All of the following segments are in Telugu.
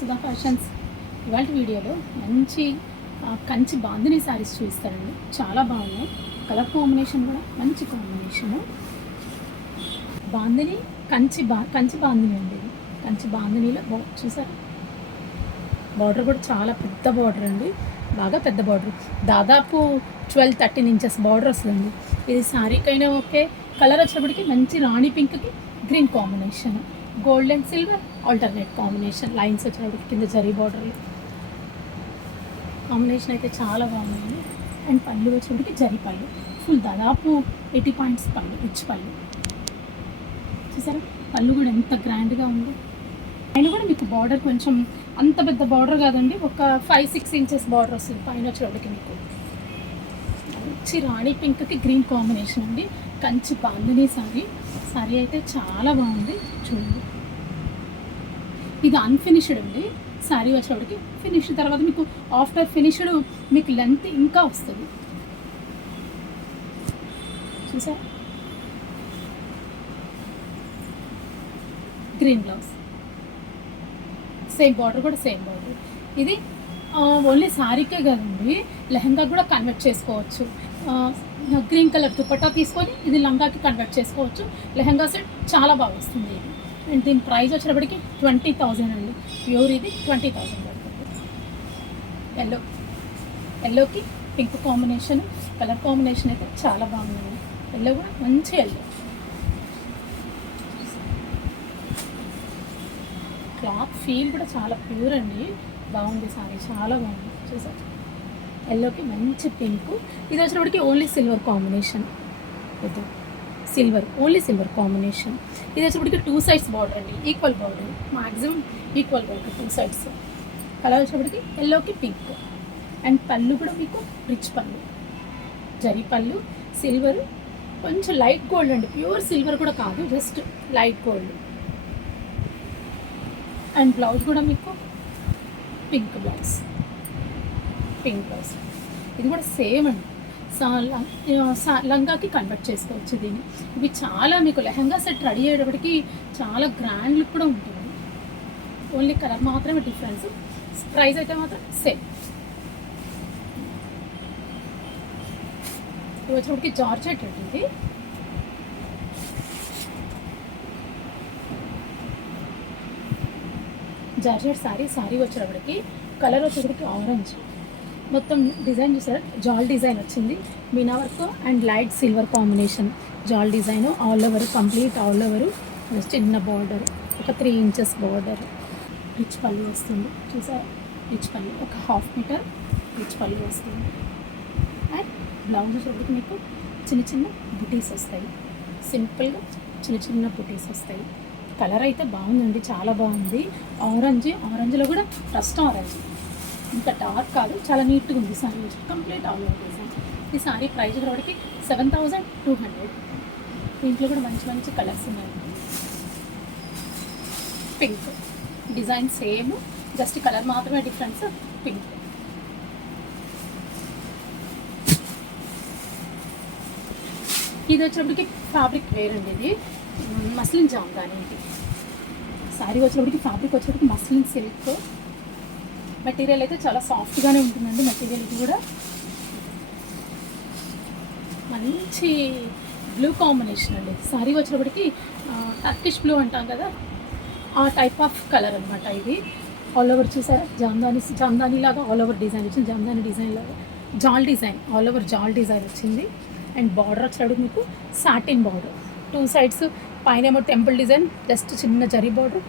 సుధా ఫ్యాషన్స్. ఇవాళ వీడియోలో మంచి కంచి బాందిని శారీస్ చూపిస్తారండి. చాలా బాగున్నాయి. కలర్ కాంబినేషన్ కూడా మంచి కాంబినేషను. బాందిని కంచి బాందిని అండి. ఇది కంచి బాందినిలో చూసారా, బార్డర్ కూడా చాలా పెద్ద బార్డర్ అండి, బాగా పెద్ద బార్డర్, దాదాపు 12-13 ఇంచెస్ బార్డర్ వస్తుందండి. ఇది శారీకైనా ఓకే. కలర్ వచ్చేటప్పటికి మంచి రాణి పింక్కి green combination, gold and silver alternate combination, lines వచ్చేటప్పటికి కింద జరీ బార్డర్లు కాంబినేషన్ అయితే చాలా బాగుంది. అండ్ పళ్ళు వచ్చేటప్పటికి జరీ పళ్ళు, ఫుల్ దాదాపు 80 పాయింట్స్ పళ్ళు, రిచ్ పళ్ళు. చూసారా పళ్ళు కూడా ఎంత గ్రాండ్గా ఉందో. పైన కూడా మీకు బార్డర్ కొంచెం అంత పెద్ద బార్డర్ కాదండి, ఒక 5-6 ఇంచెస్ బార్డర్ వస్తుంది పైన వచ్చేటప్పటికి. మీకు మంచి రాణి పింక్కి గ్రీన్ కాంబినేషన్ అండి. కంచి బాందిని సారీ అయితే చాలా బాగుంది. చూడండి, ఇది అన్ఫినిష్డ్ అండి. శారీ వచ్చేటప్పటికి ఫినిష్డ్ తర్వాత మీకు ఆఫ్టర్ ఫినిష్డ్ మీకు లెంత్ ఇంకా వస్తుంది. చూసారా, గ్రీన్ బ్లౌజ్, సేమ్ బార్డర్ కూడా సేమ్ బార్డర్. ఇది ఓన్లీ శారీకే కదండి, లెహంగా కూడా కన్వర్ట్ చేసుకోవచ్చు. గ్రీన్ కలర్ దుపట్టా తీసుకొని ఇది లంగాకి కన్వర్ట్ చేసుకోవచ్చు. లెహంగా సెట్ చాలా బాగా వస్తుంది ఇది. అండ్ దీని ప్రైస్ వచ్చేటప్పటికి 20,000 అండి. ప్యూర్ ఇది 20,000 పడుతుంది. ఎల్లోకి పింక్ కాంబినేషన్, కలర్ కాంబినేషన్ అయితే చాలా బాగుందండి. ఎల్లో కూడా మంచి ఎల్లో. క్లాత్ ఫీల్ కూడా చాలా ప్యూర్ అండి, బాగుంది సారీ, చాలా బాగుంది. చూసారు, ఎల్లోకి మంచి పింక్. ఇది వచ్చినప్పటికి ఓన్లీ సిల్వర్ కాంబినేషన్, ఇది సిల్వర్, ఓన్లీ సిల్వర్ కాంబినేషన్. ఇది వచ్చేప్పటికి 2 sides బార్డర్ అండి, equal border, maximum equal border 2 sides. Colour వచ్చేప్పటికి ఎల్లోకి పింక్. అండ్ పళ్ళు కూడా మీకు రిచ్ పళ్ళు, జరీ పళ్ళు, సిల్వర్, కొంచెం లైట్ గోల్డ్ అండి, ప్యూర్ సిల్వర్ కూడా కాదు, just light gold. And blouse కూడా మీకు పింక్ బ్లౌజ్, ఇది కూడా సేమ్ అండి. లంగాకి కన్వర్ట్ చేసుకోవచ్చు దీన్ని. ఇవి చాలా మీకు లెహంగా సెట్ రెడీ అయ్యేటప్పటికి చాలా గ్రాండ్ లుక్ కూడా ఉంటుంది. ఓన్లీ కలర్ మాత్రమే డిఫరెన్స్, ప్రైస్ అయితే మాత్రం సేమ్. ఇవి వచ్చేటప్పటికి జార్జెట్ ఉంటుంది. జార్జెట్ సారీ వచ్చేటప్పటికి కలర్ వచ్చేటప్పటికి ఆరెంజ్, మొత్తం డిజైన్ చూసారా, జాల్ డిజైన్ వచ్చింది, మీనా work and light silver combination. జాల్ design all over, complete all over, చిన్న బార్డర్, ఒక 3 ఇంచెస్ బార్డర్, రిచ్ పళ్ళు వస్తుంది. చూసారా, రిచ్ పళ్ళు, ఒక 1/2 మీటర్ రిచ్ పళ్ళు వస్తుంది. అండ్ బ్లౌజ్ వచ్చేటప్పటికి మీకు చిన్న చిన్న బుటీస్ వస్తాయి, సింపుల్గా చిన్న బుటీస్ వస్తాయి. కలర్ అయితే బాగుందండి, చాలా బాగుంది. ఆరెంజ్లో కూడా రస్ట్ ఆరెంజ్, ఇంకా డార్క్ కాదు, చాలా నీట్గా ఉంది sorry. Complete all over design. ఈ సారీ ప్రైస్ వచ్చేటప్పటికి 7,200. దీంట్లో కూడా మంచి కలర్స్ ఉన్నాయి. Pink design same, just colour మాత్రమే డిఫరెన్స్, పింక్. ఇది వచ్చేటప్పటికి ఫ్యాబ్రిక్ వేర్ అండి, ఇది మస్లిన్ జామ్దాని. ఇది శారీ వచ్చేటప్పటికి ఫ్యాబ్రిక్ వచ్చేటప్పటికి మస్లిన్ సిల్క్. మెటీరియల్ అయితే చాలా సాఫ్ట్గానే ఉంటుందండి. మెటీరియల్ ఇది కూడా మంచి బ్లూ కాంబినేషన్ అండి. శారీ వచ్చేటప్పటికి టర్కిష్ బ్లూ అంటాం కదా, ఆ టైప్ ఆఫ్ కలర్ అనమాట. ఇది ఆల్ ఓవర్ చూసారా, జామ్దాని లాగా ఆల్ ఓవర్ డిజైన్ వచ్చింది, జామ్దాని డిజైన్ లాగా జాల్ డిజైన్, ఆల్ ఓవర్ జాల్ డిజైన్ వచ్చింది. అండ్ బార్డర్ వచ్చేటప్పటికి మీకు సాటిన్ బార్డర్, 2 sides, పైన ఏమో టెంపుల్ డిజైన్, జస్ట్ చిన్న జరీ బార్డర్,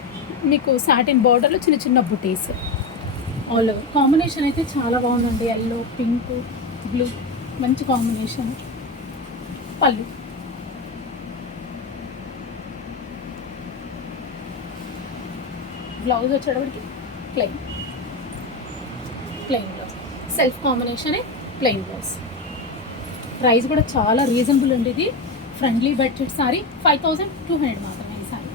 మీకు సాటిన్ బార్డర్లో చిన్న బుటీస్. ఆల్ ఓవర్ కాంబినేషన్ అయితే చాలా బాగుందండి. ఎల్లో, పింక్, బ్లూ, మంచి కాంబినేషన్. పళ్ళు, బ్లౌజ్ వచ్చేటప్పటికి ప్లెయిన్ బ్లౌజ్, సెల్ఫ్ కాంబినేషనే ప్లెయిన్ బ్లౌజ్. ప్రైస్ కూడా చాలా రీజనబుల్ అండి. ఇది ఫ్రెండ్లీ బడ్జెట్ సారీ, 5,200 మాత్రమే ఈ సారీ.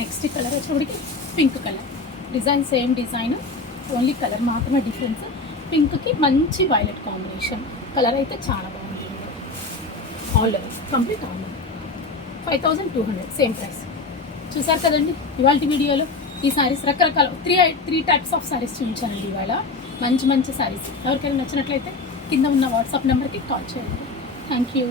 నెక్స్ట్ కలర్ వచ్చేటప్పటికి pink colour, design same design, only colour మాత్రమే డిఫరెన్స్. పింక్కి మంచి వైలెట్ కాంబినేషన్. కలర్ అయితే చాలా బాగుంది. All over complete all over 5,200 same price. చూసారు కదండి ఇవాళ వీడియోలో. ఈ శారీస్ రకరకాల త్రీ టైప్స్ ఆఫ్ శారీస్ చూపించానండి ఇవాళ. మంచి మంచి శారీస్. ఎవరికైనా నచ్చినట్లయితే కింద ఉన్న వాట్సాప్ నెంబర్కి కాల్ చేయండి. Thank you.